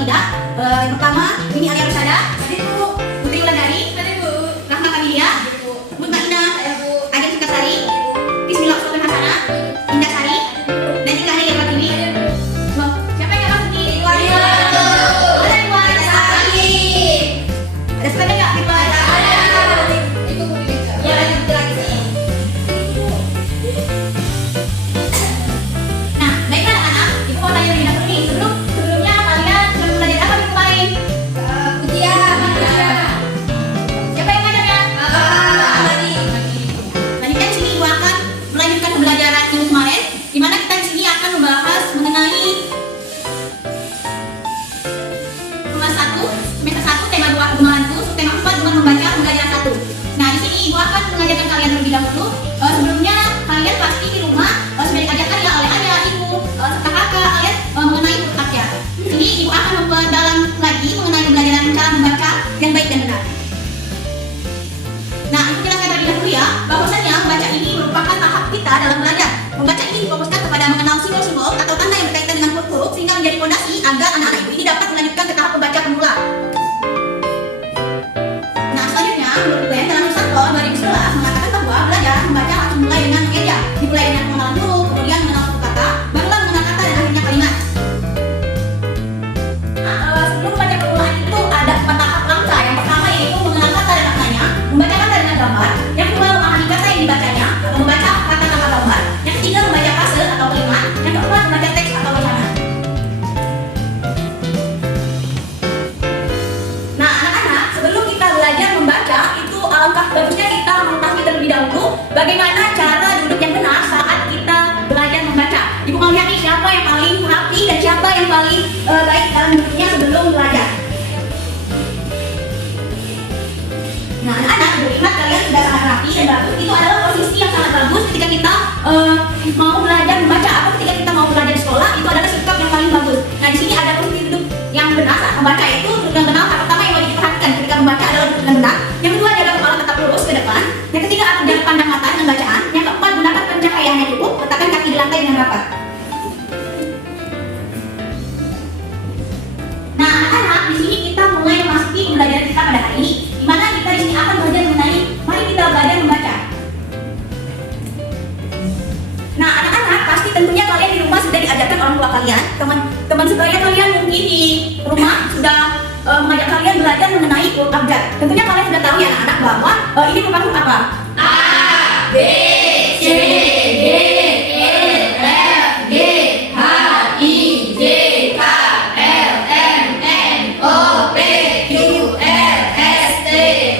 tidak. Yang pertama, ini Alia Rusada. Ibu. Putri Wulandari. Ibu. Rahma Kamilia. Ibu. Mutmainah. Ibu. Ageng Singkasari. Bismillah Sultan Hasanah. Indah Sari. Dan Ika Haya Fatimi. Siapa yang masuk di Ridwan? Ada Ridwan. Ada sepeda nggak Ridwan? Ada. Ibu ya, lanjut lagi. Nah, baiklah anak-anak, ibu mau tanya lebih dahulu nih. Sebelumnya kalian sudah belajar apa minggu kemarin? Ujian. Siapa yang ngajarnya? Selanjutnya di sini ibu akan melanjutkan pembelajaran minggu kemarin, di mana kita di sini akan membahas mengenai kelas 1, semester 1, tema 2 hubunganku, tema 4 hubungan membaca pembelajaran 1. Nah, di sini ibu akan mengajarkan kalian terlebih dahulu. Sebelumnya kalian pasti di rumah sudah diajarkan ya oleh ayah, ibu, serta kakak kalian mengenai huruf abjad. Ini ibu akan memperdalam lagi mengenai pembelajaran cara membaca yang baik dan benar. Nah, aku jelaskan terlebih dahulu ya, bahwasanya membaca ini merupakan tahap kita dalam belajar. Membaca ini difokuskan kepada mengenal simbol-simbol atau tanda yang berkaitan dengan huruf-huruf sehingga menjadi fondasi agar anak-anak ini dapat melanjutkan ke tahap pembaca pemula. Nah, selanjutnya menurut Glenn dalam Nusantara 2011 mengatakan bahwa belajar membaca harus dimulai dengan mengeja, dimulai dengan pengenalan huruf, kemudian mengenal suku kata, barulah mengenal kata dan akhirnya kalimat. Nah, sebelum membaca permulaan itu ada 4 tahap langkah. Yang pertama yaitu mengenal kata dan maknanya, membaca kata dengan gambar, yang kedua memahami kata yang dibacanya atau membaca kata tanpa gambar, yang ketiga membaca frase atau kalimat, yang keempat membaca teks atau wacana. Nah, anak-anak, sebelum kita belajar membaca itu alangkah bagusnya kita mengetahui terlebih dahulu bagaimana cara duduk yang benar saat kita belajar membaca. Ibu mau lihat nih siapa yang paling rapi dan siapa yang paling baik dalam duduknya sebelum belajar. Nah, anak-anak, beriman kalian sudah sangat rapi dan bagus. Itu adalah posisi yang sangat bagus ketika kita mau belajar membaca atau ketika kita mau belajar di sekolah. Itu adalah sikap yang paling bagus. Nah, di sini ada posisi duduk yang benar saat membaca itu. Duduk yang benar pertama yang wajib diperhatikan ketika membaca adalah duduk yang benar. Yang kedua, jaga kepala tetap lurus ke depan. Yang ketiga, atur jarak pandang mata dengan bacaan. Yang keempat, gunakan pencahayaan yang cukup. Letakkan kaki di lantai dengan rapat. Nah, anak-anak, di sini kita mulai memasuki pembelajaran kita pada hari ini, di mana kita di sini akan belajar mengenai mari kita belajar membaca. Nah, anak-anak, pasti tentunya kalian di rumah sudah diajarkan orang tua kalian, teman sebaya kalian mungkin di rumah sudah mengajak kalian belajar mengenai huruf abjad. Tentunya kalian sudah tahu ya anak-anak bahwa ini merupakan huruf apa? A, B, C, D, E, F, G, H, I, J, K, L, M, N, O, P, Q, R, S, T,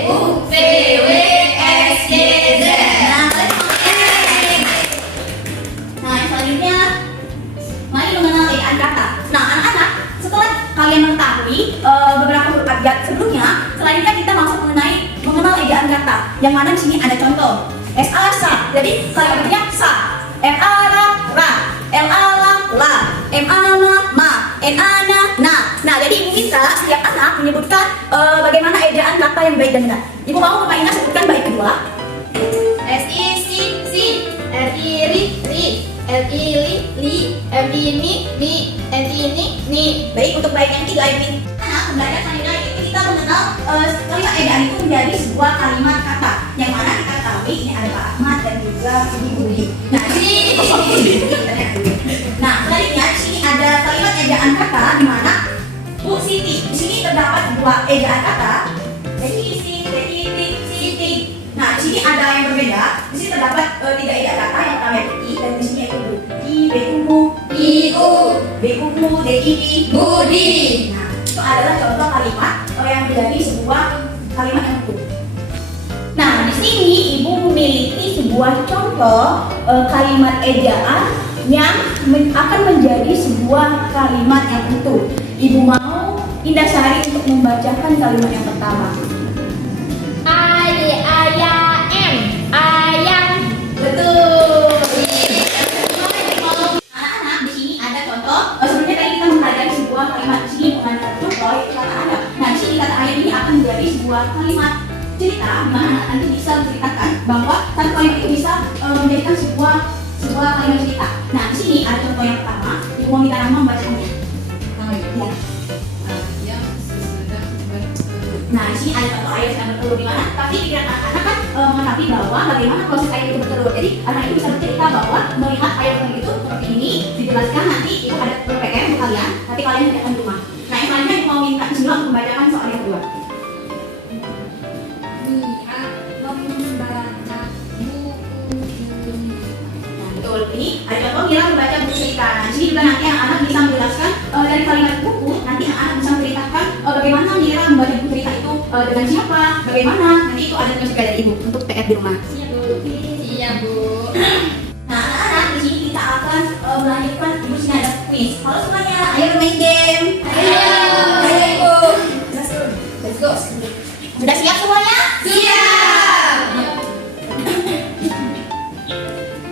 U, V, W, X, Y, Z. Nah, yang selanjutnya mari mengenal ejaan kata. Nah, anak-anak, setelah kalian mengetahui beberapa huruf abjad sebelumnya, selanjutnya kita masuk mengenal ejaan kata. Yang mana di sini ada contoh. S-A, sa. Jadi kalimatnya sa. M-A, ra, ra. L-A, la, la. M-A, ma, ma. N-A, na, na. Nah, jadi ibu minta setiap anak menyebutkan bagaimana ejaan kata yang baik dan benar. Ibu mau Bapak Ina sebutkan baik kedua. S-I, si, R-I, ri, L-I, li, M-I, mi, N-I, ni. Baik, untuk baik yang ketiga ibu minta belajar selanjutnya itu kita mengenal kalimat ejaan itu menjadi sebuah kalimat kata. Yang mana kita ketahui ini ada Pak Ahmad dan juga Ibu Budi. Nah, di sini selanjutnya di sini ada kalimat ejaan kata di mana Bu Siti. Di sini terdapat dua ejaan kata. Siti. Nah, di sini ada yang berbeda. Di sini terdapat 3 ejaan kata. Yang pertama itu I dan di sini yaitu Bu. I, B, U, I-U, B, U, D, I, Budi. Nah, itu adalah contoh kalimat yang menjadi sebuah kalimat yang utuh. Nah, di sini ibu memiliki sebuah contoh kalimat ejaan yang akan menjadi sebuah kalimat yang utuh. Ibu mau Indah Sari untuk membacakan kalimat yang pertama. Ayam, ayam. Betul. Anak-anak, di sini ada contoh. Sebelumnya tadi kita mempelajari sebuah kalimat. Di sini mengandung contoh yaitu kata ayam. Nah, di sini kata ayam ini akan menjadi sebuah kalimat cerita di mana anak nanti bisa menceritakan bahwa satu kalimat itu bisa menjadikan sebuah kalimat cerita. Nah, di sini ada contoh yang pertama. Ibu mau minta Rahma membacakannya. Ya. Nah, di sini ada contoh air sedang bertelur di mana? Tapi pikiran anak-anak kan mengerti bahwa bagaimana proses air itu bertelur. Jadi anak itu bisa bercerita bahwa melihat air bertelur itu seperti ini, dijelaskan nanti itu ada PR untuk kalian, nanti kalian kerjakan di rumah. Nah, yang selanjutnya mau minta Bismillah untuk membacakan soal yang kedua. Betul, ini ada contoh Mira membaca buku cerita. Nah, di sini juga nanti anak-anak bisa menjelaskan dari kalimat buku, nanti anak-anak bisa menceritakan bagaimana Mira membaca buku cerita itu dengan siapa, bagaimana, nanti itu ada juga dari ibu untuk PR di rumah. Iya Bu. Iya Bu. Nah, anak-anak di sini kita akan melanjutkan ibu sini ada quiz. Halo semuanya, ayo main game. Ayo Ibu. Let's go. Sudah siap semuanya? Siap.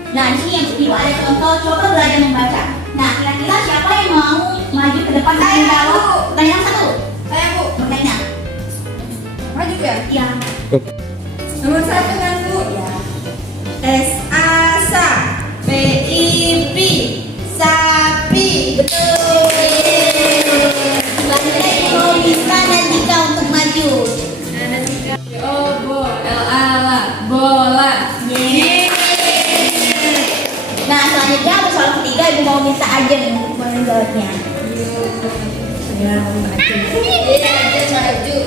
Nah, di sini yang kedua ada contoh coba belajar membaca. Nah, kira-kira siapa yang mau maju ke depan dan menjawab pertanyaan satu? Saya Bu. Bertanya. Maju ya. Iya. Nomor 1 kan Bu. Iya. S A S A P I P sapi. Betul. Selanjutnya ibu Misa dan Dika untuk maju. O Bo L A L A bola. Nah, selanjutnya untuk soal ketiga ibu mau minta Ajen untuk menjawabnya. Iya, maju.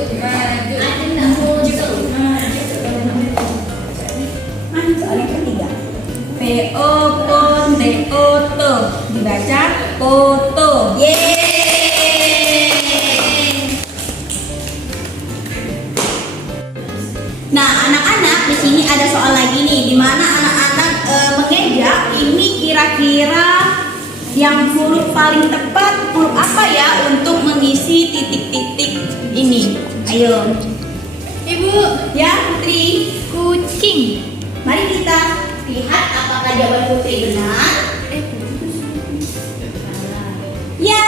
Mana soal yang ketiga? P O P T O T dibaca foto. Nah, anak-anak di sini ada soal lagi nih, di mana anak-anak mengeja ini kira-kira yang huruf paling tepat huruf apa ya untuk mengisi titik-titik ini? Ayo. Ibu, Ya, Putri. kucing. Mari kita lihat apakah jawaban Putri benar. Ya.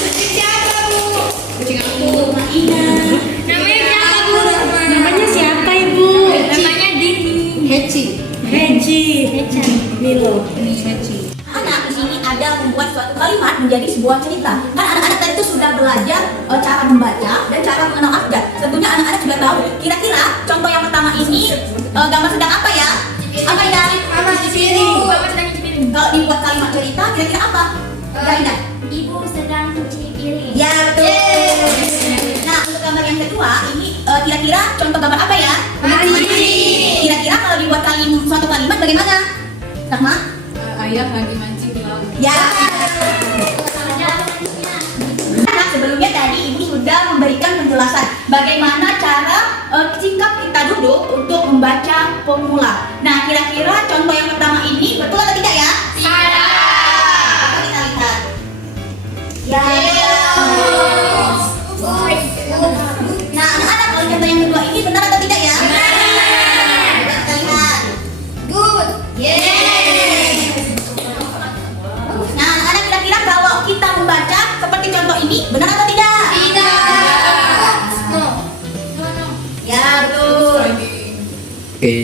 Kucing siapa Bu? Kucing aku. Maina. Namanya siapa Bu? Namanya siapa ibu? Namanya Dini. Heci. Milo. Ini Heci. Anak di sini ada membuat suatu kalimat menjadi sebuah cerita. Kan anak-anak tadi itu sudah belajar cara membaca dan cara mengenal abjad. Tentunya anak-anak sudah tahu. Kira-kira contoh yang pertama ini gambar sedang apa ya? Apa ya? Apa di sini? Bapak sedang cuci piring. Kalau dibuat kalimat cerita, kira-kira apa? Gak. Ibu sedang cuci piring. Ya betul. Nah untuk gambar yang kedua ini kira-kira contoh gambar apa ya? Mancing. Kira-kira kalau dibuat suatu kalimat bagaimana? Rahma? Ayah lagi mancing di laut. Ya. Nah, sebelumnya tadi ibu sudah memberikan penjelasan bagaimana cara sikap kita duduk untuk membaca pemula. Nah, kira-kira contoh yang pertama ini betul atau tidak ya? Salah. Coba kita lihat. Ya. Nah, anak-anak kalau contoh yang kedua ini benar atau tidak ya? Benar. Coba kita lihat. Good. Nah, anak-anak kira-kira kalau kita membaca seperti contoh ini benar atau tidak? Tidak. No. Ya, betul. Oke.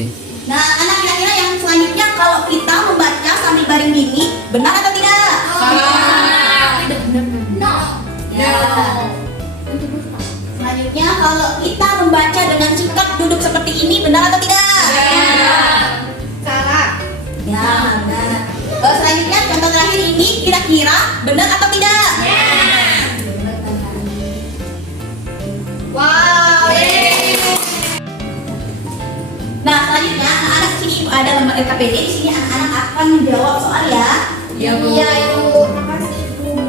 Nah, anak kira-kira yang selanjutnya kalau kita membaca sambil baring gini, benar atau tidak? Salah. No. Ya. Selanjutnya kalau kita membaca dengan sikap duduk seperti ini, benar atau tidak? Salah. Ya, benar. Selanjutnya contoh terakhir ini kira-kira benar atau tidak? Wow. Nah, selanjutnya anak-anak sini ada lembar LKPD. Di sini anak-anak akan menjawab soal ya. Iya Bu. Iya, Ibu. Makasih Bu.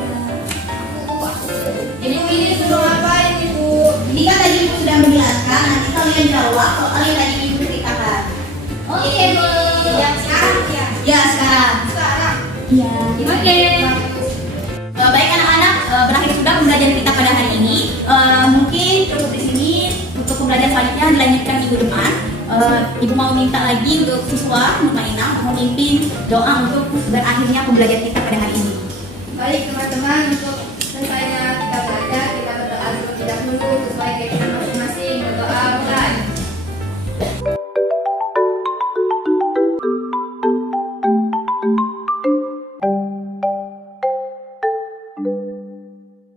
Ibu ini suruh ngapain Ibu? Ini kan tadi Ibu sudah menjelaskan, nanti kalian jawab soal yang tadi Ibu ceritakan. Oke Bu. Yang sekarang ya. Ya, sekarang. Sekarang. Iya. Oke. Baik anak-anak, berakhir sudah pembelajaran kita pada hari ini. Mungkin cukup di sini untuk pembelajaran selanjutnya dilanjutkan minggu depan. Ibu mau minta lagi untuk siswa Mutmainah memimpin doa untuk berakhirnya pembelajaran kita pada hari ini. Baik teman-teman, untuk